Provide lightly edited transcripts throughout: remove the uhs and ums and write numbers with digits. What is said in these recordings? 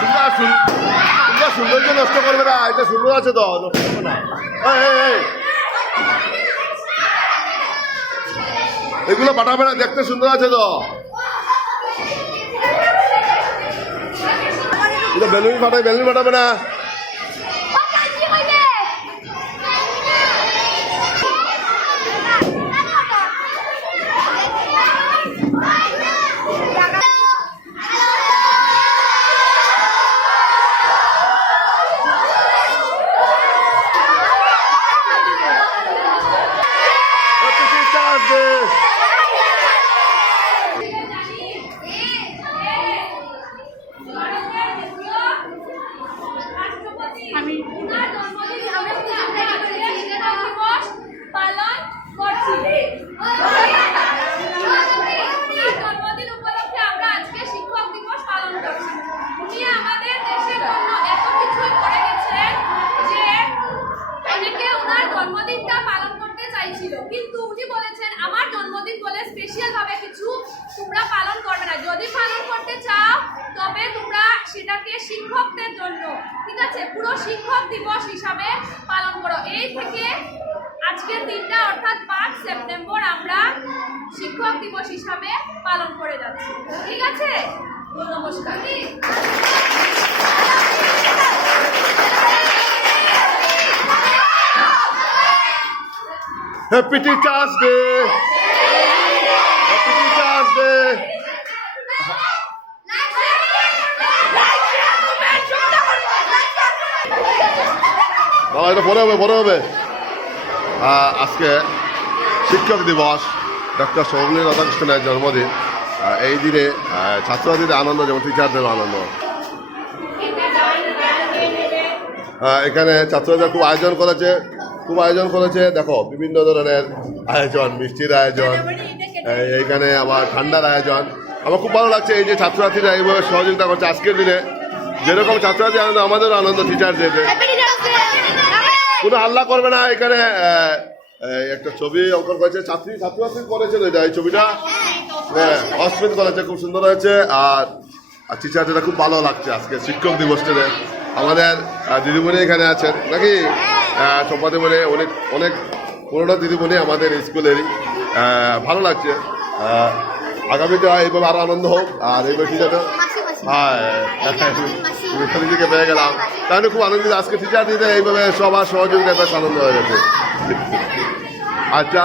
তোমরা সৌন্দর্য নষ্ট করবে না, এটা সুন্দর আছে তো, নষ্ট করবে না। এগুলো পাঠাবে না, দেখতে সুন্দর আছে তো। বেলুন পাঠাবে না। কিন্তু উনি বলেছেন আমার জন্মদিন বলে স্পেশাল ভাবে কিছু তোমরা পালন করবে না। যদি পালন করতে চাও তবে তোমরা সেটাকে শিক্ষকদের জন্য, ঠিক আছে, পুরো শিক্ষক দিবস হিসাবে পালন করো। এই থেকে আজকের দিনটা অর্থাৎ 5 সেপ্টেম্বর আমরা শিক্ষক দিবস হিসাবে পালন করে যাচ্ছি, ঠিক আছে? নমস্কার। Happy Teachers Day! Happy Teachers Day! বাবা, এটা পরে হবে। আজকে শিক্ষক দিবস, ডক্টর সৌমিনী রাধাকৃষ্ণের জন্মদিন। এই দিনে ছাত্রছাত্রীদের আনন্দ যেমন টিচারদের আনন্দ। এখানে ছাত্রছাত্রীরা খুব আয়োজন করেছে। দেখো, বিভিন্ন ধরনের আয়োজন, মিষ্টির আয়োজন, এইখানে আবার ঠান্ডার আয়োজন। আমার খুব ভালো লাগছে এই যে ছাত্রছাত্রীরা এইভাবে সহযোগিতা করছে আজকের দিনে। যেরকম ছাত্রছাত্রী আনন্দ, আমাদেরও আনন্দ টিচার ডেতে। কোনো হাল্লা করবে না। এখানে একটা ছবি অঙ্কন করেছে, ছাত্রছাত্রী করেছে তো, এই ছবিটা অস্মিত করেছে, খুব সুন্দর হয়েছে। আর টিচারদের খুব ভালো লাগছে আজকে শিক্ষক দিবসটা। আমাদের দিদিমণি এখানে আছেন নাকি? সম্পাদিমণি অনেক পুরোনো দিদিমণি আমাদের স্কুলেরই। ভালো লাগছে। আগামীতে এইভাবে আরো আনন্দ হোক। আর এই টিচারটা দিদিকে পেয়ে গেলাম, তাহলে খুব আনন্দিত। আজকে টিচার দিতে এইভাবে সবার সহযোগিতা বেশ আনন্দ হয়ে গেছে। আচ্ছা,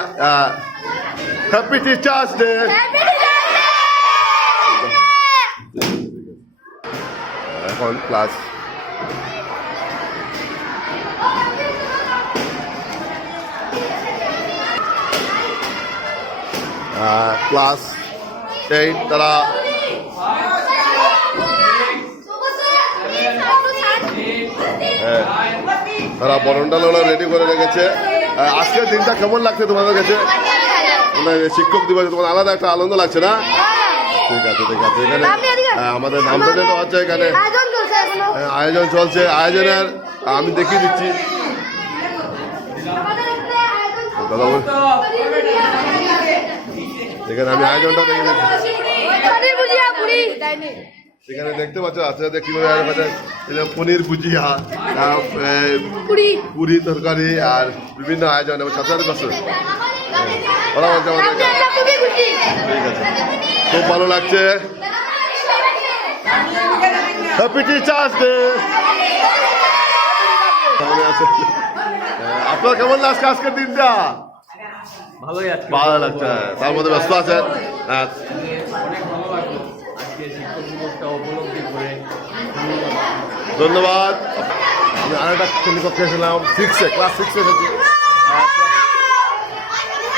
হ্যাপি টিচার্স ডে। এখন ক্লাস ক্লাস 8 তারা বরণডাল রেডি করে রেখেছে। আজকের দিনটা কেমন লাগছে তোমাদের কাছে? মানে শিক্ষক দিবসে তোমার আলাদা একটা আনন্দ লাগছে না? ঠিক আছে, ঠিক আছে। এখানে আমাদের নাম প্রেজেন্ট হচ্ছে, এখানে আয়োজন চলছে। আয়োজনের আমি দেখিয়ে দিচ্ছি। দাদা বল, এখানে আমি আয়োজনটা দেখে দিচ্ছি। এখানে দেখতে পাচ্ছ আচ্ছা কিভাবে পনির ভুজিয়া, পুরি তরকারি আর বিভিন্ন আয়োজন এবং ছাত্রছাত্রী পাশে ওরা বলছে আমাদের। ঠিক আছে, খুব ভালো লাগছে। Happy teachers day. আপনার কেমন লাগছে আজকের দিনটা? ভালো লাগছে। তার মধ্যে ব্যস্ত আছেন। ধন্যবাদ। আমি আরেকটা শ্রেণীকক্ষে এসেছিলাম, ক্লাস 6 এসেছি।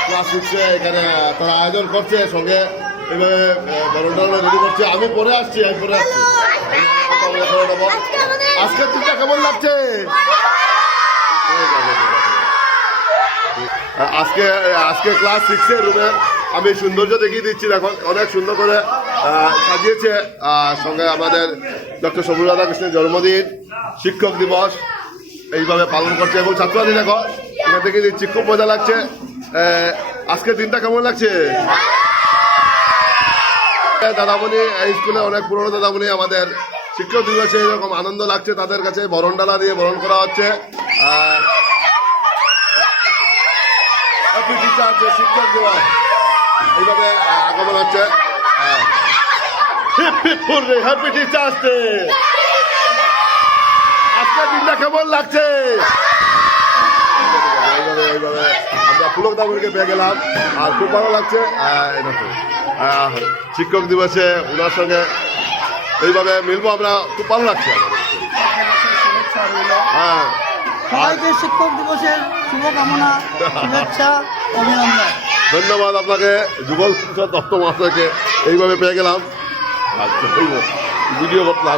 ক্লাস 6 এখানে তারা আয়োজন করছে, সঙ্গে এভাবে বরণডাল রেডি করছে। আমি পরে আসছি। আজকের দিনটা কেমন লাগছে? আজকে ক্লাস 6 রুমে আমি সৌন্দর্য দেখিয়ে দিচ্ছি। দেখো, অনেক সুন্দর করে সাজিয়েছে। সঙ্গে আমাদের ডক্টর সৌমিনী রাধাকৃষ্ণের জন্মদিন, শিক্ষক দিবস এইভাবে পালন করছে এবং ছাত্রছাত্রী দেখো এখান থেকে দিচ্ছি। খুব মজা লাগছে। আজকের দিনটা কেমন লাগছে? দাদামণি এই স্কুলে অনেক পুরনো দাদামণি আমাদের শিক্ষক দিবসে এরকম আনন্দ লাগছে তাদের কাছে, বরণডালা দিয়ে বরণ করা হচ্ছে। হ্যাপি টিচার্স ডে, শিক্ষক দিবস এইভাবে আগমন হচ্ছে। Hip hip hooray, happy teachers day. আজকের দিনটা কেমন লাগছে? এইভাবে আমরা পুলক দাবুরকে পেয়ে গেলাম আর খুব ভালো লাগছে। শিক্ষক দিবসে ওনার সঙ্গে এইভাবে মিলবো আমরা, খুব ভালো লাগছে আমাদের। হ্যাঁ, সবাইকে শিক্ষক দিবসের শুভকামনা, শুভেচ্ছা, অভিনন্দন। ধন্যবাদ আপনাকে যুগল দত্ত মহাশয়কে, এইভাবে পেয়ে গেলাম। আচ্ছা, ভিডিও করলাম।